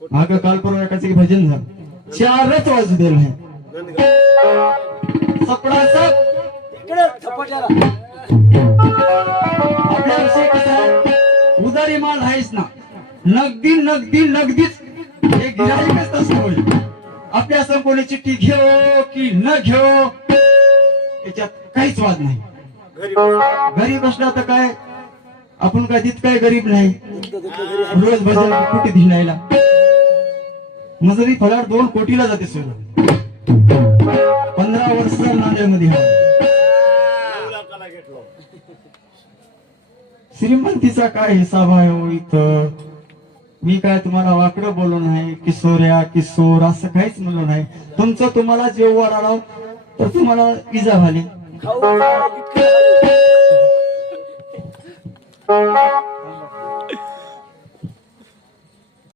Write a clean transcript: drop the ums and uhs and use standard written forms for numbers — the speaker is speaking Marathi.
माग काल परवा एकाचे भजन झालं 4च वाजू दिलं नाही सपडा सप आपल्या विषय कसं आहे उदारी माल आहेच ना नगदी नगदी नगदीच हे गिराईकच तसं होईल आपल्या असं कोणी चिठ्ठी घेऊ की न घेऊ याच्यात काहीच वाद नाही गरीब असला तर काय आपण कधीच काय गरीब नाही रोज भजन कुठे धिनायला मजुरी फलाट 2 कोटीला जाते सर 15 वर्ष नांदेडमध्ये श्रीमंतीचा काय हिसाब आहे हो इथं मी काय तुम्हाला वाकडं बोललो नाही किशोर्या किशोर असं काहीच म्हणलो नाही तुमचं तुम्हाला जेव्हा आला तर तुम्हाला इजा झाली